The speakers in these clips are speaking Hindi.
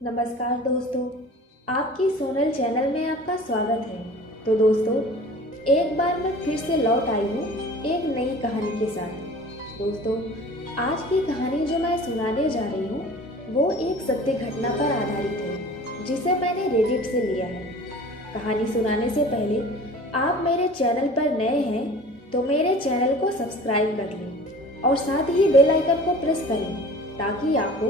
नमस्कार दोस्तों, आपकी सोनल चैनल में आपका स्वागत है। तो दोस्तों, एक बार मैं फिर से लौट आई हूँ एक नई कहानी के साथ। दोस्तों, आज की कहानी जो मैं सुनाने जा रही हूँ वो एक सत्य घटना पर आधारित है जिसे मैंने रेडिट से लिया है। कहानी सुनाने से पहले आप मेरे चैनल पर नए हैं तो मेरे चैनल को सब्सक्राइब कर लें और साथ ही बेल आइकन को प्रेस करें ताकि आपको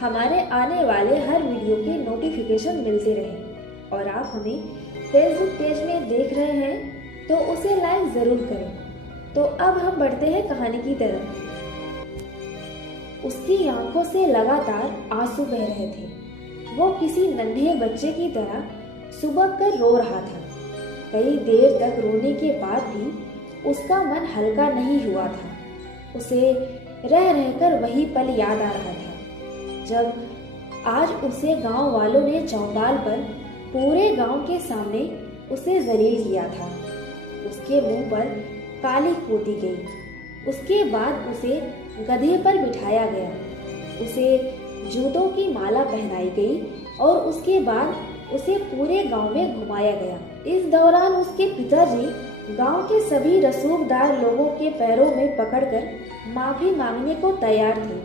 हमारे आने वाले हर वीडियो के नोटिफिकेशन मिलते रहें। और आप हमें फेसबुक पेज में देख रहे हैं तो उसे लाइक ज़रूर करें। तो अब हम बढ़ते हैं कहानी की तरफ। उसकी आंखों से लगातार आंसू बह रहे थे। वो किसी नन्हे बच्चे की तरह सुबह कर रो रहा था। कई देर तक रोने के बाद भी उसका मन हल्का नहीं हुआ था। उसे रह रहकर वही पल याद आ रहा था जब आज उसे गांव वालों ने चौपाल पर पूरे गांव के सामने उसे जलील किया था। उसके मुंह पर कालिख पोती गई। उसके बाद उसे गधे पर बिठाया गया। उसे जूतों की माला पहनाई गई और उसके बाद उसे पूरे गांव में घुमाया गया। इस दौरान उसके पिताजी गांव के सभी रसूखदार लोगों के पैरों में पकड़कर माफी मांगने को तैयार थे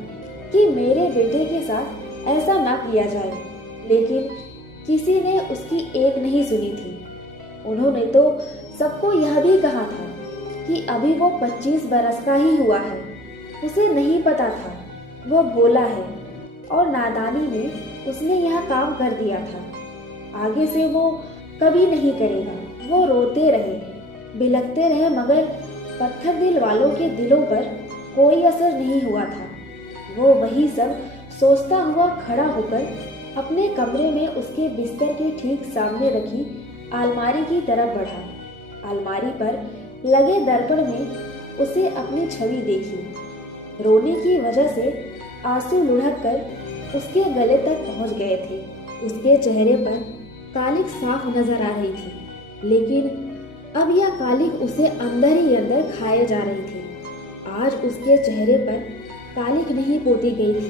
कि मेरे बेटे के साथ ऐसा ना किया जाए, लेकिन किसी ने उसकी एक नहीं सुनी थी। उन्होंने तो सबको यह भी कहा था कि अभी वो 25 बरस का ही हुआ है। उसे नहीं पता था वो भोला है और नादानी में उसने यह काम कर दिया था। आगे से वो कभी नहीं करेगा। वो रोते रहे, बिलखते रहे, मगर पत्थर दिल वालों के दिलों पर कोई असर नहीं हुआ था। वो वही सब सोचता हुआ खड़ा होकर अपने कमरे में उसके बिस्तर के ठीक सामने रखी अलमारी की तरफ बढ़ा। अलमारी पर लगे दर्पण में उसे अपनी छवि देखी। रोने की वजह से आंसू लुढ़क कर उसके गले तक पहुंच गए थे। उसके चेहरे पर कालिख साफ नजर आ रही थी, लेकिन अब यह कालिख उसे अंदर ही अंदर खाए जा रही थी। आज उसके चेहरे पर कालिख नहीं पोती गई थी,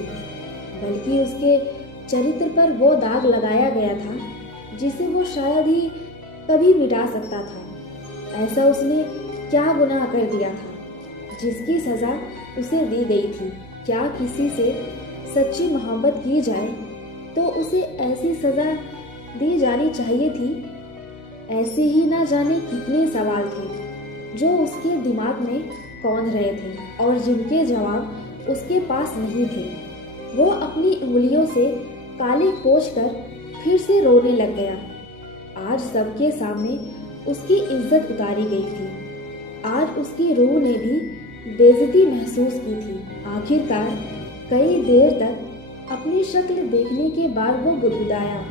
बल्कि उसके चरित्र पर वो दाग लगाया गया था जिसे वो शायद ही कभी मिटा सकता था। ऐसा उसने क्या गुनाह कर दिया था जिसकी सजा उसे दी गई थी? क्या किसी से सच्ची मोहब्बत की जाए तो उसे ऐसी सजा दी जानी चाहिए थी? ऐसे ही ना जाने कितने सवाल थे जो उसके दिमाग में कौंध रहे थे और जिनके जवाब उसके पास नहीं थे। वो अपनी उंगलियों से कालिख पोंछकर फिर से रोने लग गया। आज सबके सामने उसकी इज्जत उतारी गई थी। आज उसकी रूह ने भी बेइज्जती महसूस की थी। आखिरकार कई देर तक अपनी शक्ल देखने के बाद वो बुदबुदाया,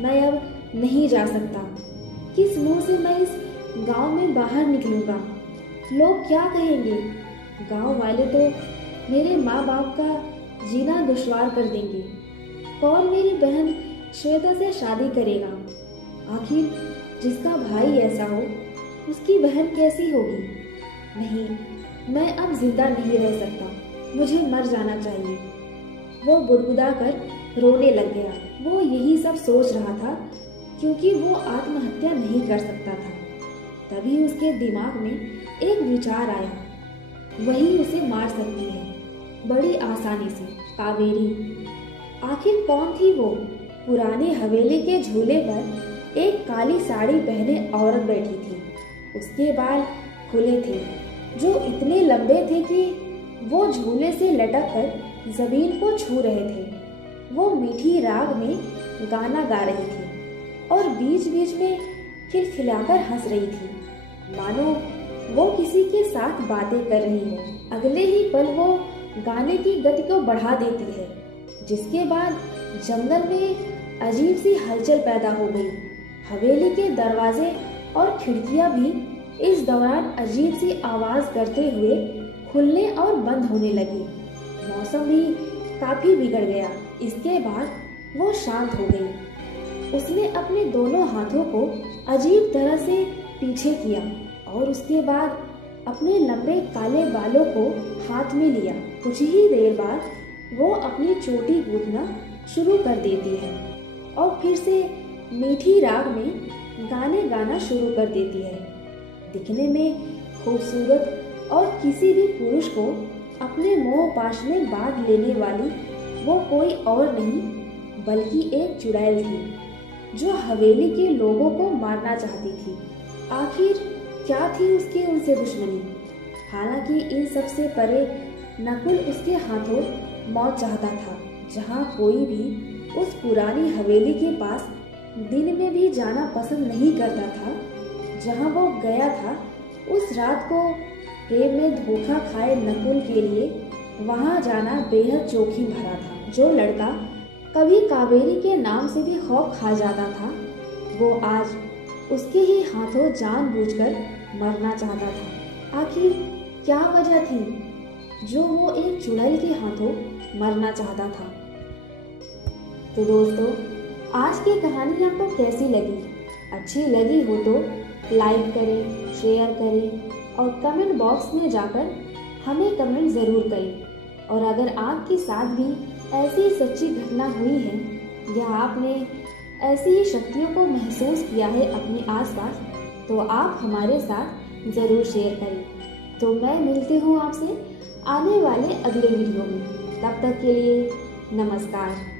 मैं अब नहीं जा सकता। किस मुंह से मैं इस गांव में बाहर निकलूंगा? लोग क्या कहेंगे? गांव वाले तो मेरे माँ बाप का जीना दुश्वार कर देंगे। कौन मेरी बहन श्वेता से शादी करेगा? आखिर जिसका भाई ऐसा हो उसकी बहन कैसी होगी? नहीं, मैं अब जिंदा नहीं रह सकता। मुझे मर जाना चाहिए। वो बुदबुदा कर रोने लग गया। वो यही सब सोच रहा था क्योंकि वो आत्महत्या नहीं कर सकता था। तभी उसके दिमाग में एक विचार आया, वही उसे मार सकती है बड़ी आसानी से, कावेरी। आखिर कौन थी वो? पुराने हवेली के झूले पर एक काली साड़ी पहने औरत बैठी थी। उसके बाल खुले थे जो इतने लंबे थे कि वो झूले से लटक कर जमीन को छू रहे थे। वो मीठी राग में गाना गा रही थी और बीच बीच में खिलखिलाकर हंस रही थी, मानो वो किसी के साथ बातें कर रही हो। अगले ही पल वो गाने की गति को बढ़ा देती है, जिसके बाद जंगल में अजीब सी हलचल पैदा हो गई। हवेली के दरवाजे और खिड़कियां भी इस दौरान अजीब सी आवाज करते हुए खुलने और बंद होने लगी। मौसम भी काफी बिगड़ गया। इसके बाद वो शांत हो गई। उसने अपने दोनों हाथों को अजीब तरह से पीछे किया और उसके बाद अपने लंबे काले बालों को हाथ में लिया। कुछ ही देर बाद वो अपनी चोटी गूंथना शुरू कर देती है और फिर से मीठी राग में गाने गाना शुरू कर देती है। दिखने में खूबसूरत और किसी भी पुरुष को अपने मोह पाश में बांध लेने वाली वो कोई और नहीं बल्कि एक चुड़ैल थी जो हवेली के लोगों को मारना चाहती थी। आखिर क्या थी उसकी उनसे दुश्मनी? हालांकि इन सब से परे नकुल उसके हाथों मौत चाहता था। जहां कोई भी उस पुरानी हवेली के पास दिन में भी जाना पसंद नहीं करता था, जहां वो गया था उस रात को प्रेम में धोखा खाए नकुल के लिए वहां जाना बेहद जोखिम भरा था। जो लड़का कभी कावेरी के नाम से भी खौफ खा जाता था, वो आज उसके ही हाथों जानबूझकर मरना चाहता था। आखिर क्या वजह थी जो वो एक चुड़ैल के हाथों मरना चाहता था? तो दोस्तों, आज की कहानी आपको कैसी लगी? अच्छी लगी हो तो लाइक करें, शेयर करें और कमेंट बॉक्स में जाकर हमें कमेंट ज़रूर करें। और अगर आपके साथ भी ऐसी सच्ची घटना हुई है या आपने ऐसी ही शक्तियों को महसूस किया है अपने आसपास, तो आप हमारे साथ ज़रूर शेयर करें। तो मैं मिलती हूँ आपसे आने वाले अगले वीडियो में। तब तक के लिए नमस्कार।